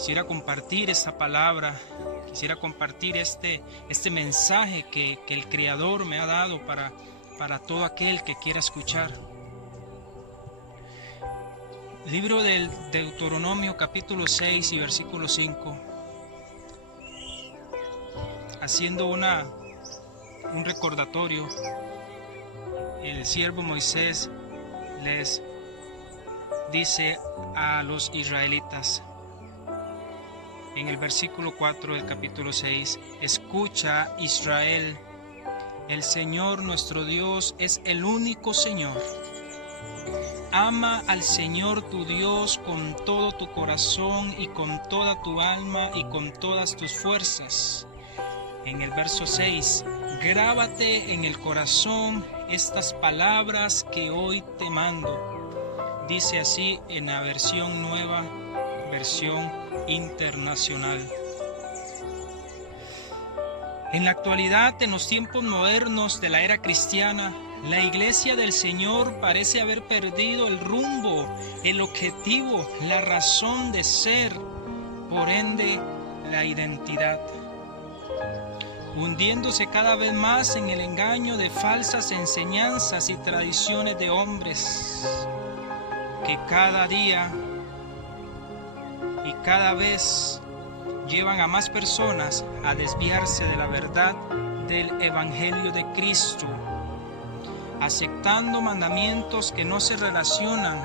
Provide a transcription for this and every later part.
quisiera compartir esta palabra, quisiera compartir este mensaje que el Creador me ha dado para todo aquel que quiera escuchar. Libro del Deuteronomio capítulo 6 y versículo 5. Haciendo un recordatorio, el siervo Moisés les dice a los israelitas en el versículo 4 del capítulo 6: escucha, Israel, el Señor nuestro Dios es el único Señor. Ama al Señor tu Dios con todo tu corazón y con toda tu alma y con todas tus fuerzas. En el verso 6, grábate en el corazón estas palabras que hoy te mando. Dice así en la versión nueva, versión internacional. En la actualidad, en los tiempos modernos de la era cristiana, la Iglesia del Señor parece haber perdido el rumbo, el objetivo, la razón de ser, por ende, la identidad, hundiéndose cada vez más en el engaño de falsas enseñanzas y tradiciones de hombres que cada día y cada vez llevan a más personas a desviarse de la verdad del Evangelio de Cristo, aceptando mandamientos que no se relacionan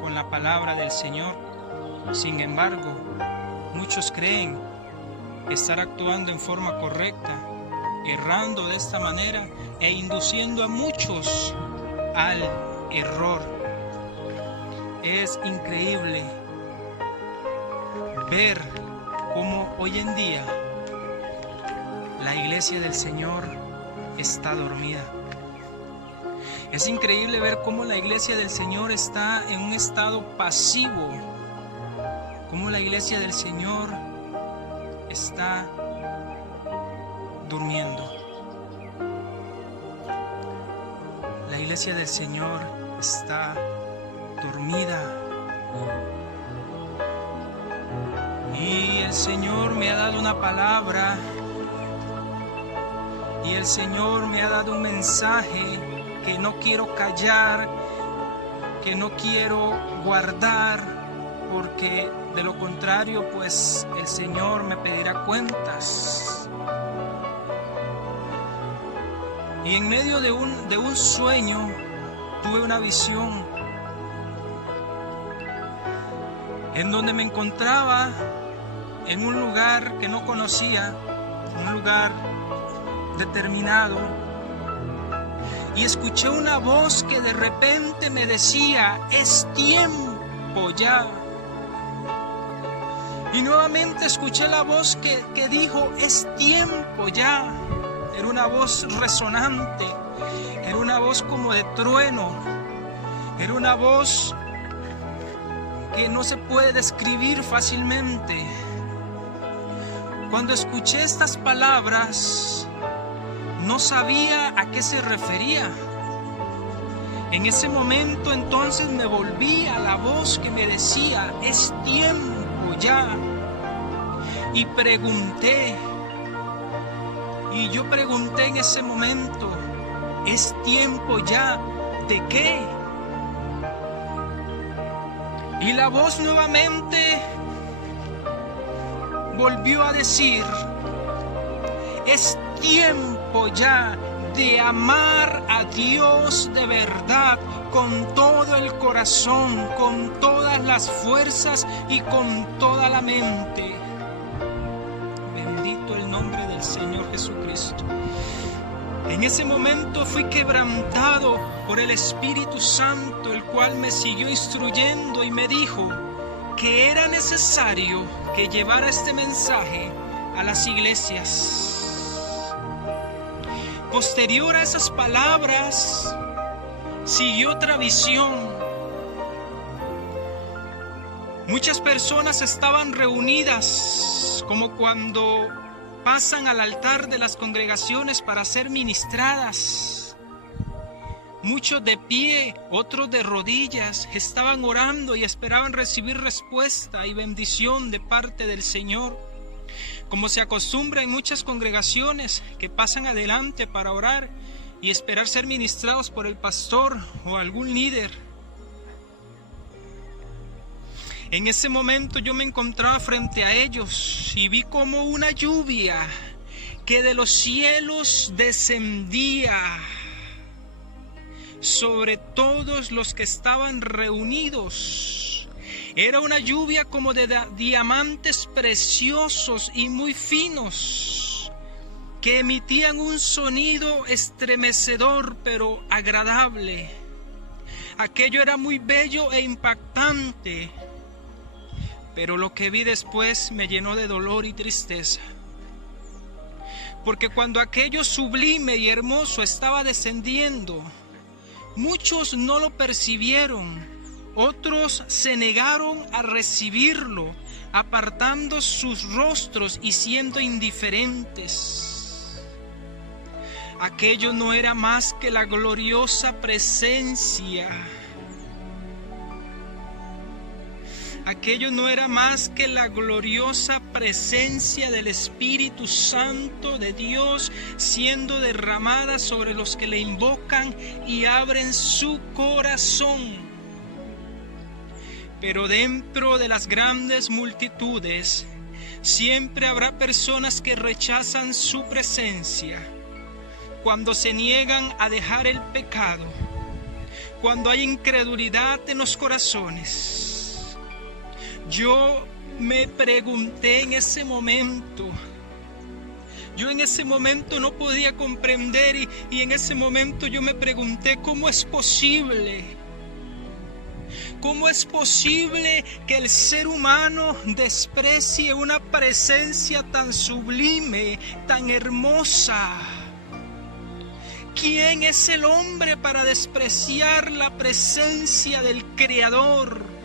con la palabra del Señor. Sin embargo, muchos creen estar actuando en forma correcta, errando de esta manera e induciendo a muchos al error. Es increíble ver cómo hoy en día la Iglesia del Señor está dormida. Es increíble ver cómo la Iglesia del Señor está en un estado pasivo, cómo la Iglesia del Señor está durmiendo. La Iglesia del Señor está dormida. Y el Señor me ha dado una palabra, y el Señor me ha dado un mensaje que no quiero callar, que no quiero guardar, porque de lo contrario, pues el Señor me pedirá cuentas. Y en medio de un sueño, tuve una visión en donde me encontraba en un lugar que no conocía, un lugar determinado, y escuché una voz que de repente me decía: es tiempo ya. Y nuevamente escuché la voz que dijo: es tiempo ya. Era una voz resonante, era una voz como de trueno, era una voz que no se puede describir fácilmente. Cuando escuché estas palabras, no sabía a qué se refería. En ese momento entonces me volví a la voz que me decía: es tiempo ya. Y pregunté, y yo pregunté en ese momento: ¿es tiempo ya de qué? Y la voz nuevamente volvió a decir: es tiempo ya de amar a Dios de verdad, con todo el corazón, con todas las fuerzas y con toda la mente. Bendito el nombre del Señor Jesucristo. En ese momento fui quebrantado por el Espíritu Santo, el cual me siguió instruyendo y me dijo que era necesario que llevara este mensaje a las iglesias. Posterior a esas palabras, siguió otra visión. Muchas personas estaban reunidas, como cuando pasan al altar de las congregaciones para ser ministradas. muchos de pie, otros de rodillas, estaban orando y esperaban recibir respuesta y bendición de parte del Señor. Como se acostumbra en muchas congregaciones que pasan adelante para orar y esperar ser ministrados por el pastor o algún líder. En ese momento yo me encontraba frente a ellos y vi como una lluvia que de los cielos descendía sobre todos los que estaban reunidos. Era una lluvia como de diamantes preciosos y muy finos, que emitían un sonido estremecedor pero agradable. Aquello era muy bello e impactante, pero lo que vi después me llenó de dolor y tristeza. Porque cuando aquello sublime y hermoso estaba descendiendo, muchos no lo percibieron, otros se negaron a recibirlo, apartando sus rostros y siendo indiferentes. Aquello no era más que la gloriosa presencia. Aquello no era más que la gloriosa presencia del Espíritu Santo de Dios siendo derramada sobre los que le invocan y abren su corazón. Pero dentro de las grandes multitudes siempre habrá personas que rechazan su presencia cuando se niegan a dejar el pecado, cuando hay incredulidad en los corazones. Yo me pregunté en ese momento, yo en ese momento no podía comprender y en ese momento yo me pregunté, ¿cómo es posible? ¿Cómo es posible que el ser humano desprecie una presencia tan sublime, tan hermosa? ¿Quién es el hombre para despreciar la presencia del Creador?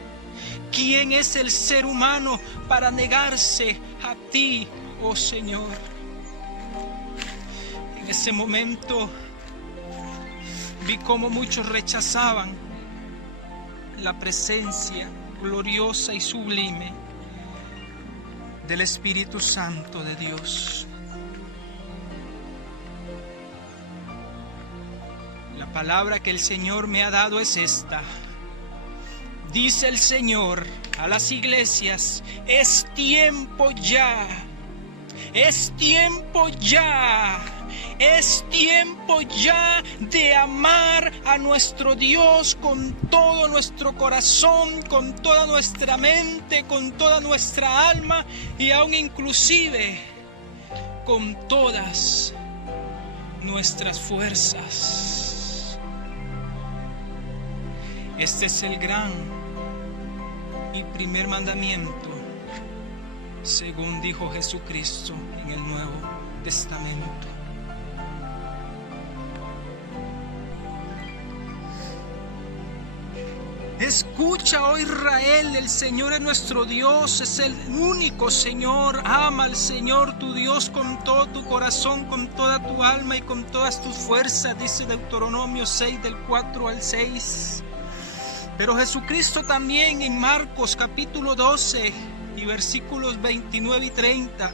¿Quién es el ser humano para negarse a ti, oh Señor? En ese momento vi cómo muchos rechazaban la presencia gloriosa y sublime del Espíritu Santo de Dios. La palabra que el Señor me ha dado es esta. Dice el Señor a las iglesias, es tiempo ya, es tiempo ya, es tiempo ya de amar a nuestro Dios con todo nuestro corazón, con toda nuestra mente, con toda nuestra alma y aún inclusive con todas nuestras fuerzas. Este es el gran y primer mandamiento, según dijo Jesucristo en el Nuevo Testamento. Escucha, oh Israel, el Señor es nuestro Dios, es el único Señor. Ama al Señor tu Dios con todo tu corazón, con toda tu alma y con todas tus fuerzas, dice Deuteronomio 6 del 4 al 6. Pero Jesucristo también en Marcos capítulo 12 y versículos 29 y 30,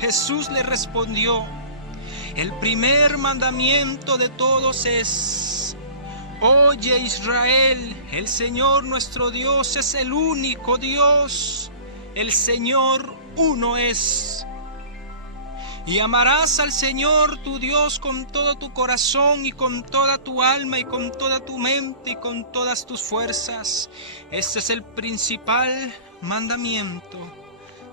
Jesús le respondió, el primer mandamiento de todos es, oye Israel, el Señor nuestro Dios es el único Dios, el Señor uno es. Y amarás al Señor tu Dios con todo tu corazón y con toda tu alma y con toda tu mente y con todas tus fuerzas. Este es el principal mandamiento,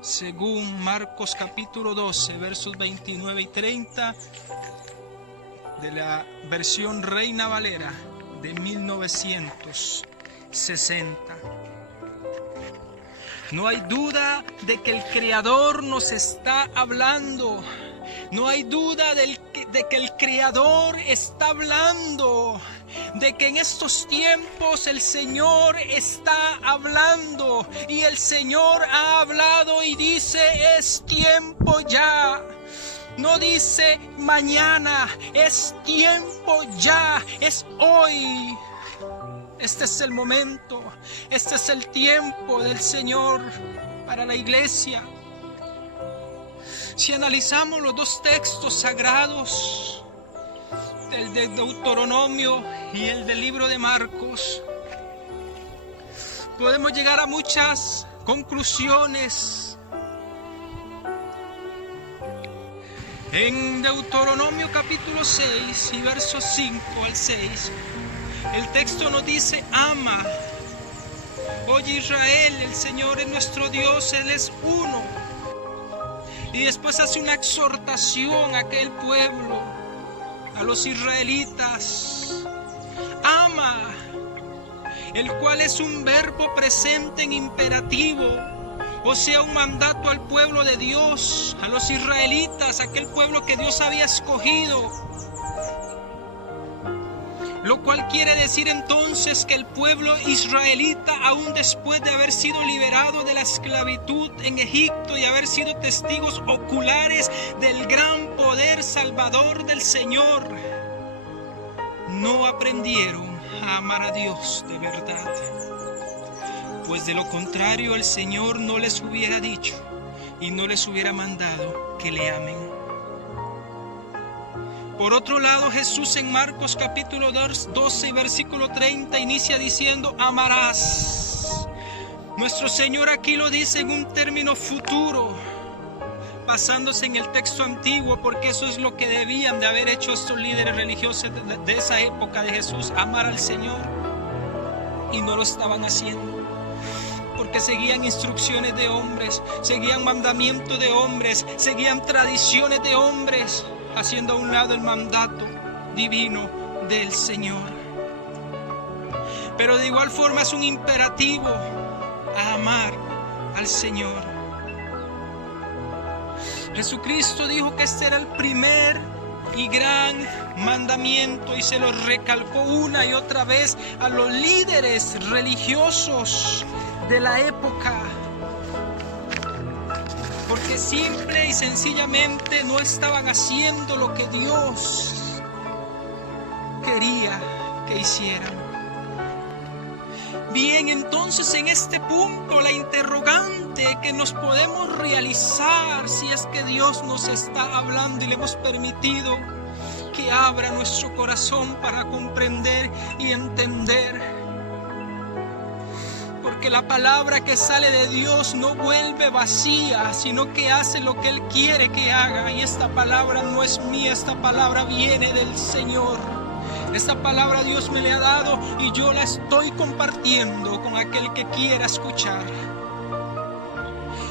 según Marcos capítulo 12, versos 29 y 30, de la versión Reina Valera de 1960. No hay duda de que el Creador nos está hablando. No hay duda de que el Creador está hablando. De que en estos tiempos el Señor está hablando. Y el Señor ha hablado y dice, es tiempo ya. No dice mañana, es tiempo ya, es hoy. Este es el momento, este es el tiempo del Señor para la iglesia. Si analizamos los dos textos sagrados, el de Deuteronomio y el del libro de Marcos, podemos llegar a muchas conclusiones. En Deuteronomio capítulo 6 y versos 5 al 6, el texto nos dice: ama. Oye Israel, el Señor es nuestro Dios, Él es uno. Y después hace una exhortación a aquel pueblo, a los israelitas: ama, el cual es un verbo presente en imperativo, o sea, un mandato al pueblo de Dios, a los israelitas, aquel pueblo que Dios había escogido. Lo cual quiere decir entonces que el pueblo israelita, aún después de haber sido liberado de la esclavitud en Egipto y haber sido testigos oculares del gran poder salvador del Señor, no aprendieron a amar a Dios de verdad. Pues de lo contrario el Señor no les hubiera dicho y no les hubiera mandado que le amen. Por otro lado, Jesús en Marcos capítulo 12 y versículo 30 inicia diciendo: amarás. Nuestro Señor aquí lo dice en un término futuro, basándose en el texto antiguo, porque eso es lo que debían de haber hecho estos líderes religiosos de esa época de Jesús: amar al Señor. Y no lo estaban haciendo, porque seguían instrucciones de hombres, seguían mandamientos de hombres, seguían tradiciones de hombres, haciendo a un lado el mandato divino del Señor. Pero de igual forma es un imperativo a amar al Señor. Jesucristo dijo que este era el primer y gran mandamiento, y se lo recalcó una y otra vez a los líderes religiosos de la época, porque simple y sencillamente no estaban haciendo lo que Dios quería que hicieran. Bien, entonces en este punto la interrogante que nos podemos realizar, si es que Dios nos está hablando y le hemos permitido que abra nuestro corazón para comprender y entender, porque la palabra que sale de Dios no vuelve vacía, sino que hace lo que Él quiere que haga. Y esta palabra no es mía, esta palabra viene del Señor. Esta palabra Dios me la ha dado y yo la estoy compartiendo con aquel que quiera escuchar.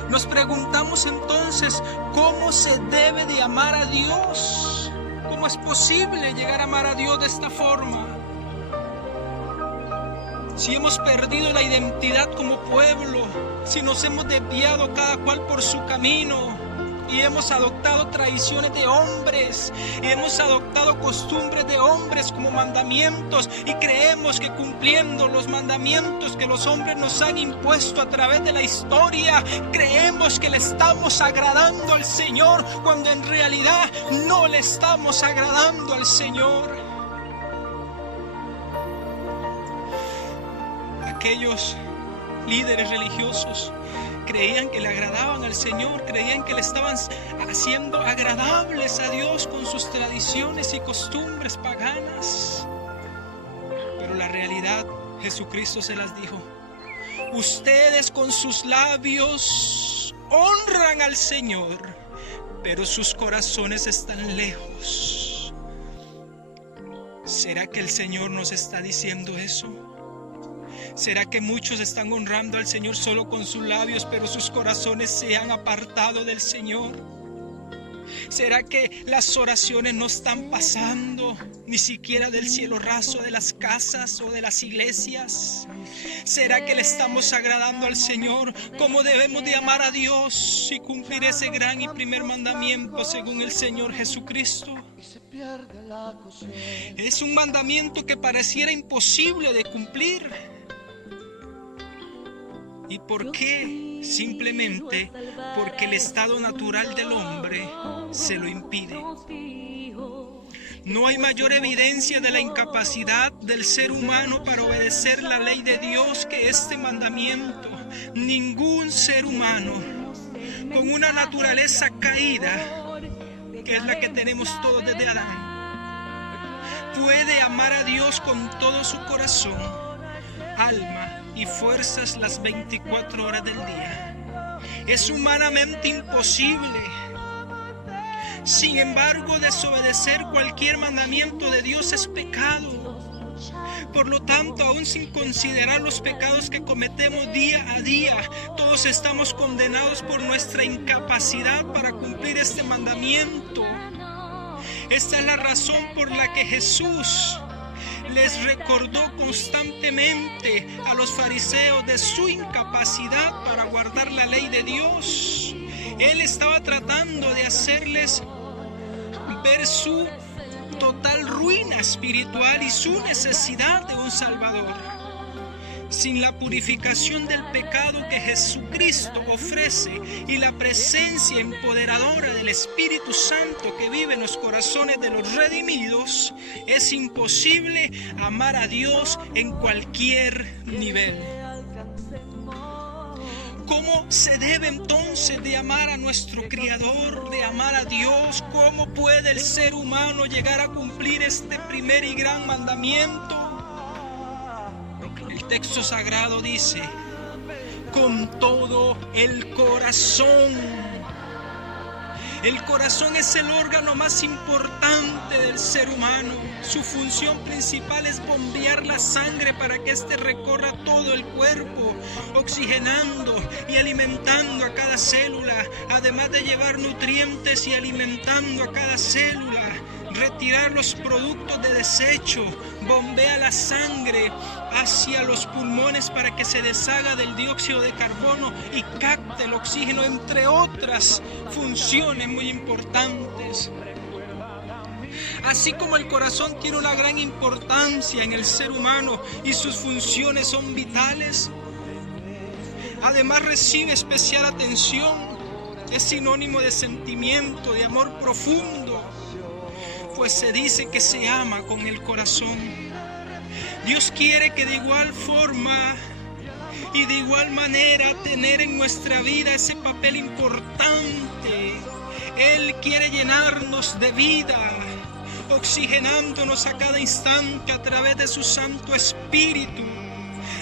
Nos preguntamos entonces, ¿cómo se debe de amar a Dios? ¿Cómo es posible llegar a amar a Dios de esta forma? Si hemos perdido la identidad como pueblo, si nos hemos desviado cada cual por su camino y hemos adoptado tradiciones de hombres, y hemos adoptado costumbres de hombres como mandamientos, y creemos que cumpliendo los mandamientos que los hombres nos han impuesto a través de la historia, creemos que le estamos agradando al Señor, cuando en realidad no le estamos agradando al Señor. Aquellos líderes religiosos creían que le agradaban al Señor, creían que le estaban haciendo agradables a Dios con sus tradiciones y costumbres paganas. Pero la realidad, Jesucristo se las dijo: ustedes con sus labios honran al Señor, pero sus corazones están lejos. ¿Será que el Señor nos está diciendo eso? ¿Será que muchos están honrando al Señor solo con sus labios, pero sus corazones se han apartado del Señor? ¿Será que las oraciones no están pasando ni siquiera del cielo raso de las casas o de las iglesias? ¿Será que le estamos agradando al Señor como debemos de amar a Dios y cumplir ese gran y primer mandamiento según el Señor Jesucristo? Es un mandamiento que pareciera imposible de cumplir. ¿Y por qué? Simplemente porque el estado natural del hombre se lo impide. No hay mayor evidencia de la incapacidad del ser humano para obedecer la ley de Dios que este mandamiento. Ningún ser humano con una naturaleza caída, que es la que tenemos todos desde Adán, puede amar a Dios con todo su corazón, alma y fuerzas las 24 horas del día. Es humanamente imposible. Sin embargo, desobedecer cualquier mandamiento de Dios es pecado. Por lo tanto, aún sin considerar los pecados que cometemos día a día, todos estamos condenados por nuestra incapacidad para cumplir este mandamiento. Esta es la razón por la que Jesús les recordó constantemente a los fariseos de su incapacidad para guardar la ley de Dios. Él estaba tratando de hacerles ver su total ruina espiritual y su necesidad de un Salvador. Sin la purificación del pecado que Jesucristo ofrece y la presencia empoderadora del Espíritu Santo que vive en los corazones de los redimidos, es imposible amar a Dios en cualquier nivel. ¿Cómo se debe entonces de amar a nuestro Creador, de amar a Dios? ¿Cómo puede el ser humano llegar a cumplir este primer y gran mandamiento? El texto sagrado dice, con todo el corazón. El corazón es el órgano más importante del ser humano. Su función principal es bombear la sangre para que éste recorra todo el cuerpo, oxigenando y alimentando a cada célula, además de llevar nutrientes y alimentando a cada célula. Retirar los productos de desecho, bombea la sangre hacia los pulmones para que se deshaga del dióxido de carbono y capte el oxígeno, entre otras funciones muy importantes. Así como el corazón tiene una gran importancia en el ser humano y sus funciones son vitales, además recibe especial atención, es sinónimo de sentimiento, de amor profundo, pues se dice que se ama con el corazón. Dios quiere que de igual forma y de igual manera tener en nuestra vida ese papel importante. Él quiere llenarnos de vida, oxigenándonos a cada instante a través de su Santo Espíritu.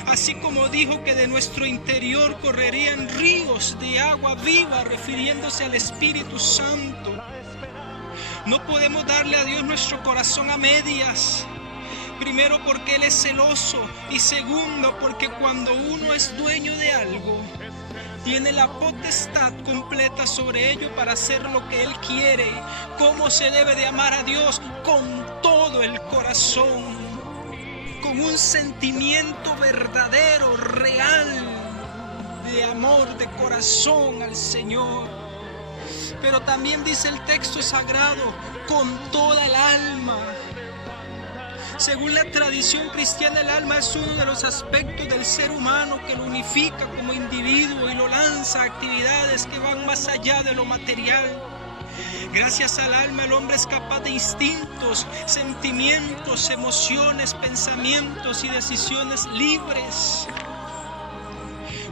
Así como dijo que de nuestro interior correrían ríos de agua viva, refiriéndose al Espíritu Santo. No podemos darle a Dios nuestro corazón a medias. Primero porque Él es celoso y segundo porque cuando uno es dueño de algo, tiene la potestad completa sobre ello para hacer lo que Él quiere. ¿Cómo se debe de amar a Dios? Con todo el corazón, con un sentimiento verdadero, real, de amor, de corazón al Señor. Pero también dice el texto sagrado, con toda el alma. Según la tradición cristiana, el alma es uno de los aspectos del ser humano que lo unifica como individuo y lo lanza a actividades que van más allá de lo material. Gracias al alma el hombre es capaz de instintos, sentimientos, emociones, pensamientos y decisiones libres.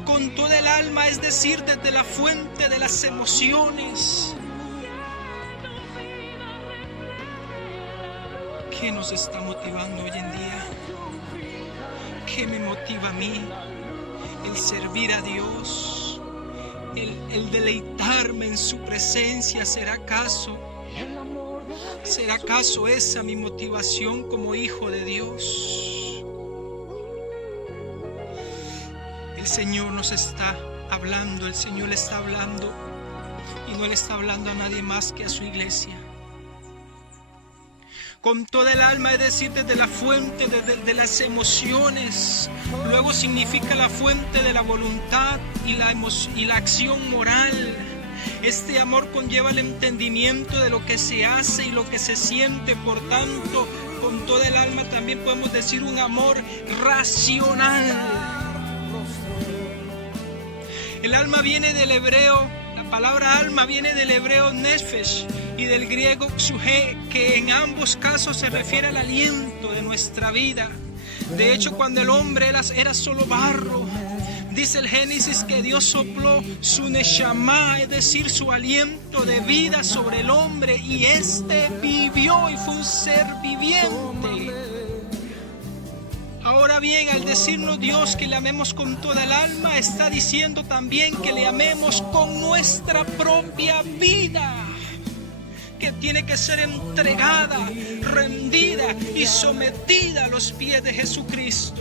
Con toda el alma, es decir, desde la fuente de las emociones. ¿Qué nos está motivando hoy en día? ¿Qué me motiva a mí? El servir a Dios, el deleitarme en su presencia. ¿Será acaso esa mi motivación como hijo de Dios? El Señor nos está hablando, el Señor le está hablando y no le está hablando a nadie más que a su iglesia. Con toda el alma, es decir, desde la fuente de las emociones. Luego significa la fuente de la voluntad y la acción moral. Este amor conlleva el entendimiento de lo que se hace y lo que se siente. Por tanto, con toda el alma también podemos decir un amor racional. El alma viene del hebreo, la palabra alma viene del hebreo nefesh y del griego psuhe, que en ambos casos se refiere al aliento de nuestra vida. De hecho, cuando el hombre era solo barro, dice el Génesis que Dios sopló su neshama, es decir, su aliento de vida sobre el hombre, y éste vivió y fue un ser viviente. Ahora bien, al decirnos Dios que le amemos con toda el alma, está diciendo también que le amemos con nuestra propia vida, que tiene que ser entregada, rendida y sometida a los pies de Jesucristo.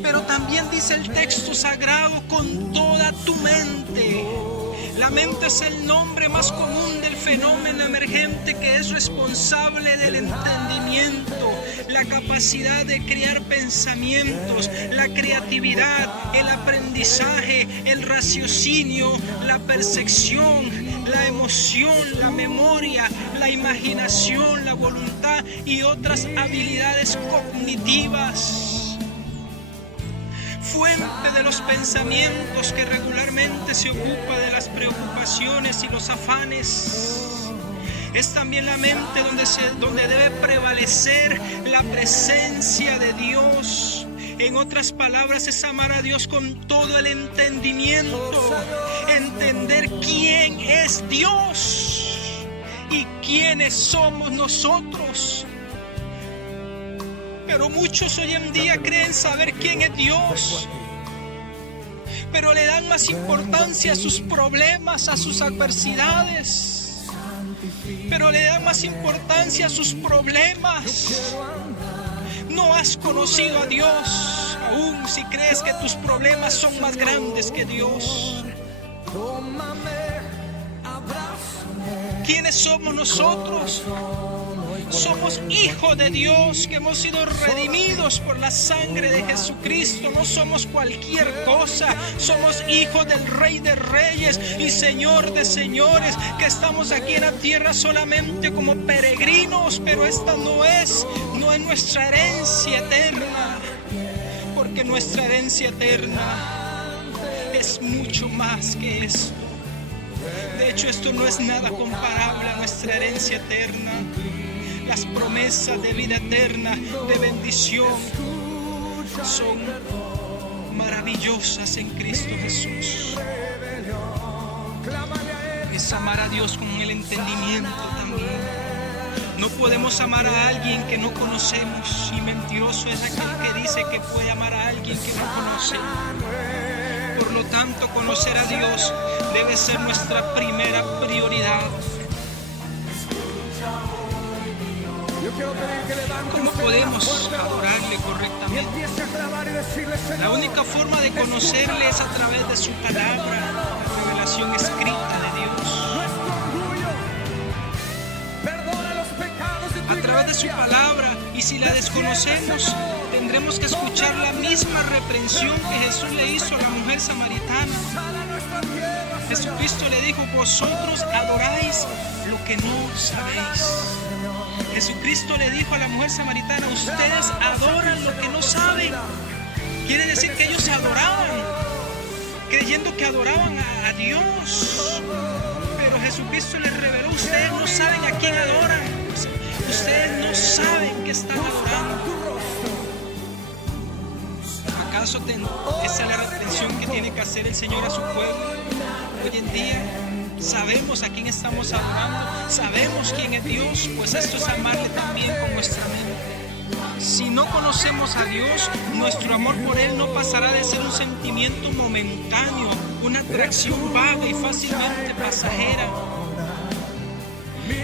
Pero también dice el texto sagrado, con toda tu mente. La mente es el nombre más común del fenómeno emergente que es responsable del entendimiento, la capacidad de crear pensamientos, la creatividad, el aprendizaje, el raciocinio, la percepción, la emoción, la memoria, la imaginación, la voluntad y otras habilidades cognitivas. Fuente de los pensamientos, que regularmente se ocupa de las preocupaciones y los afanes. Es también la mente donde debe prevalecer la presencia de Dios. En otras palabras, es amar a Dios con todo el entendimiento, entender quién es Dios y quiénes somos nosotros. Pero muchos hoy en día creen saber quién es Dios, pero le dan más importancia a sus problemas, a sus adversidades, pero le dan más importancia a sus problemas. No has conocido a Dios, aún si crees que tus problemas son más grandes que Dios. ¿Quiénes somos nosotros? Somos hijos de Dios, que hemos sido redimidos por la sangre de Jesucristo. No somos cualquier cosa, somos hijos del Rey de Reyes y Señor de Señores, que estamos aquí en la tierra solamente como peregrinos, pero esta no es nuestra herencia eterna, porque nuestra herencia eterna es mucho más que esto. De hecho, esto no es nada comparable a nuestra herencia eterna. Las promesas de vida eterna, de bendición, son maravillosas en Cristo Jesús. Es amar a Dios con el entendimiento también. No podemos amar a alguien que no conocemos, y mentiroso es aquel que dice que puede amar a alguien que no conoce. Por lo tanto, conocer a Dios debe ser nuestra primera prioridad. ¿Cómo podemos adorarle correctamente? La única forma de conocerle es a través de su palabra, la revelación escrita de Dios. A través de su palabra, y si la desconocemos, tendremos que escuchar la misma reprensión que Jesús le hizo a la mujer samaritana. Jesucristo le dijo: vosotros adoráis lo que no sabéis. Jesucristo le dijo a la mujer samaritana: ustedes adoran lo que no saben. Quiere decir que ellos adoraban, creyendo que adoraban a Dios. Pero Jesucristo les reveló: ustedes no saben a quién adoran. Ustedes no saben que están adorando. ¿Acaso esa es la reprensión que tiene que hacer el Señor a su pueblo? Hoy en día sabemos a quién estamos adorando, sabemos quién es Dios, pues esto es amarle también con nuestra mente. Si no conocemos a Dios, nuestro amor por Él no pasará de ser un sentimiento momentáneo, una atracción vaga y fácilmente pasajera.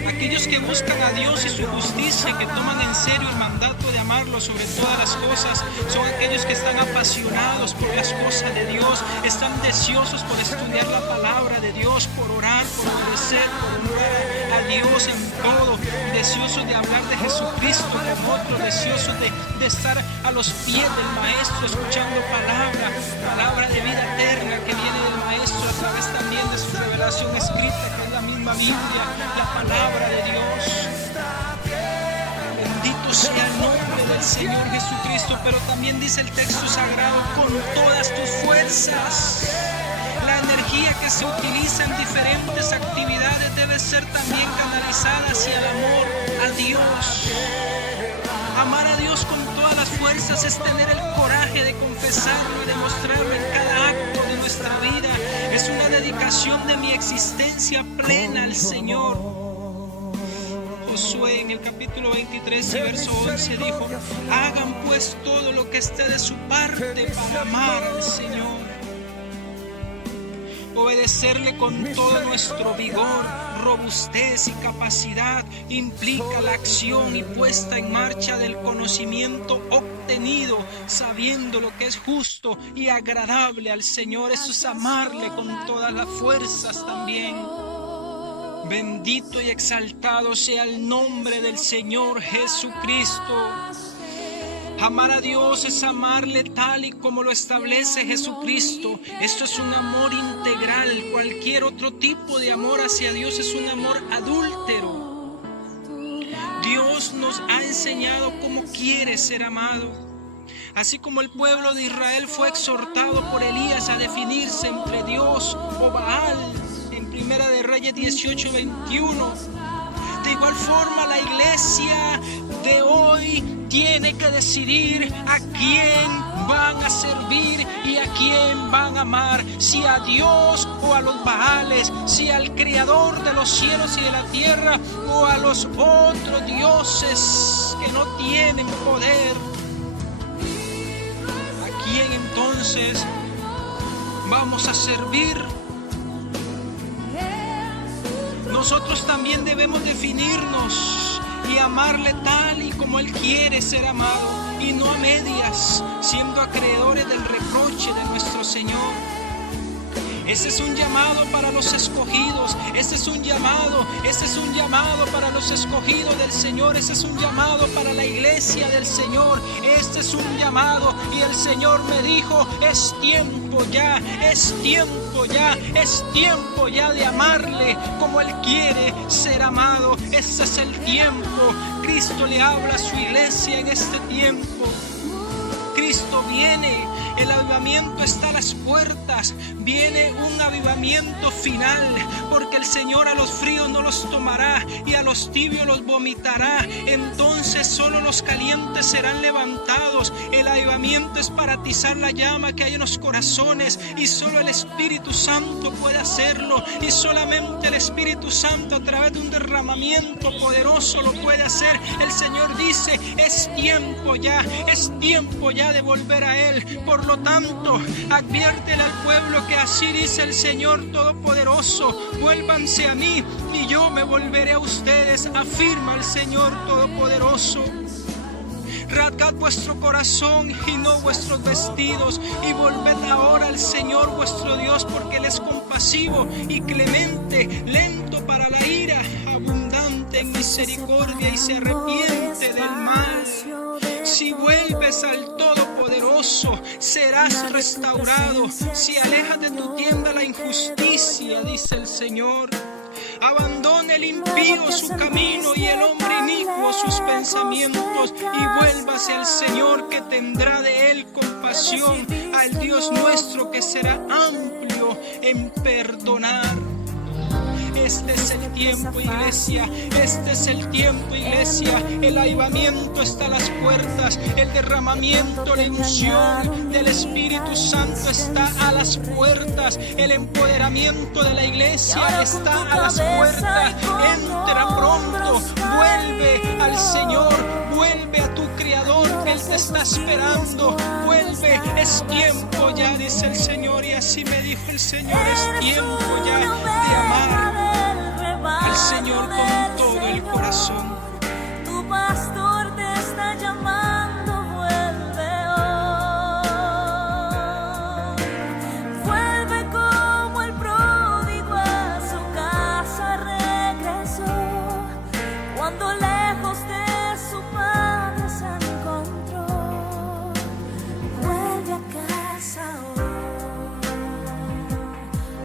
Aquellos que buscan a Dios y su justicia, que toman en serio el mandato de amarlo sobre todas las cosas, son aquellos que están apasionados por las cosas de Dios, están deseosos por estudiar la palabra de Dios, por orar, por obedecer, por honrar a Dios en todo, deseosos de hablar de Jesucristo con otros, deseosos de estar a los pies del Maestro, escuchando palabra de vida eterna que viene del Maestro a través también de su revelación escrita, que es la misma Biblia, la palabra de Dios. Bendito sea el nombre del Señor Jesucristo, pero también dice el texto sagrado, con todas tus fuerzas. La energía que se utiliza en diferentes actividades debe ser también canalizada hacia el amor a Dios. Amar a Dios con todas las fuerzas es tener el coraje de confesarlo y demostrarlo en cada acto de nuestra vida. Es una dedicación de mi existencia plena al Señor. Josué en el capítulo 23 y verso 11 dijo, hagan pues todo lo que esté de su parte para amar al Señor. Obedecerle con todo nuestro vigor, robustez y capacidad implica la acción y puesta en marcha del conocimiento obtenido, sabiendo lo que es justo y agradable al Señor. Eso es amarle con todas las fuerzas también. Bendito y exaltado sea el nombre del Señor Jesucristo. Amar a Dios es amarle tal y como lo establece Jesucristo. Esto es un amor integral. Cualquier otro tipo de amor hacia Dios es un amor adúltero. Dios nos ha enseñado cómo quiere ser amado. Así como el pueblo de Israel fue exhortado por Elías a definirse entre Dios o Baal en Primera de Reyes 18:21. De igual forma la iglesia de hoy tiene que decidir a quién van a servir y a quién van a amar, si a Dios o a los Baales, si al Creador de los cielos y de la tierra o a los otros dioses que no tienen poder. ¿A quién entonces vamos a servir? Nosotros también debemos definirnos y amarle tal y como Él quiere ser amado, y no a medias, siendo acreedores del reproche de nuestro Señor. Ese es un llamado para los escogidos, ese es un llamado para los escogidos del Señor, ese es un llamado para la iglesia del Señor, este es un llamado, y el Señor me dijo, es tiempo ya, es tiempo ya, es tiempo ya de amarle como Él quiere ser amado. Ese es el tiempo. Cristo le habla a su iglesia en este tiempo. Cristo viene, el avivamiento está a las puertas, viene un avivamiento final, porque el Señor a los fríos no los tomará y a los tibios los vomitará. Entonces solo los calientes serán levantados. El avivamiento es para atizar la llama que hay en los corazones, y solo el Espíritu Santo puede hacerlo, y solamente el Espíritu Santo a través de un derramamiento poderoso lo puede hacer. El Señor dice, es tiempo ya de volver a Él. Por lo tanto, adviértele al pueblo que así dice el Señor Todopoderoso, vuélvanse a mí y yo me volveré a ustedes, afirma el Señor Todopoderoso. Rasgad vuestro corazón y no vuestros vestidos, y volved ahora al Señor vuestro Dios, porque Él es compasivo y clemente, lento para la ira, abundante en misericordia, y se arrepiente del mal. Si vuelves al Todopoderoso, serás restaurado. Si alejas de tu tienda la injusticia, dice el Señor. Abandone el impío su camino y el hombre inicuo sus pensamientos, y vuélvase al Señor, que tendrá de él compasión, al Dios nuestro, que será amplio en perdonar. Este es el tiempo, iglesia, este es el tiempo, iglesia. El avivamiento está a las puertas, el derramamiento, la unción del Espíritu Santo está a las puertas, el empoderamiento de la iglesia está a las puertas. Entra pronto, vuelve al Señor, vuelve a tu Creador, Él te está esperando, vuelve, es tiempo ya, dice el Señor, y así me dijo el Señor, es tiempo ya de amar al Señor con todo el corazón.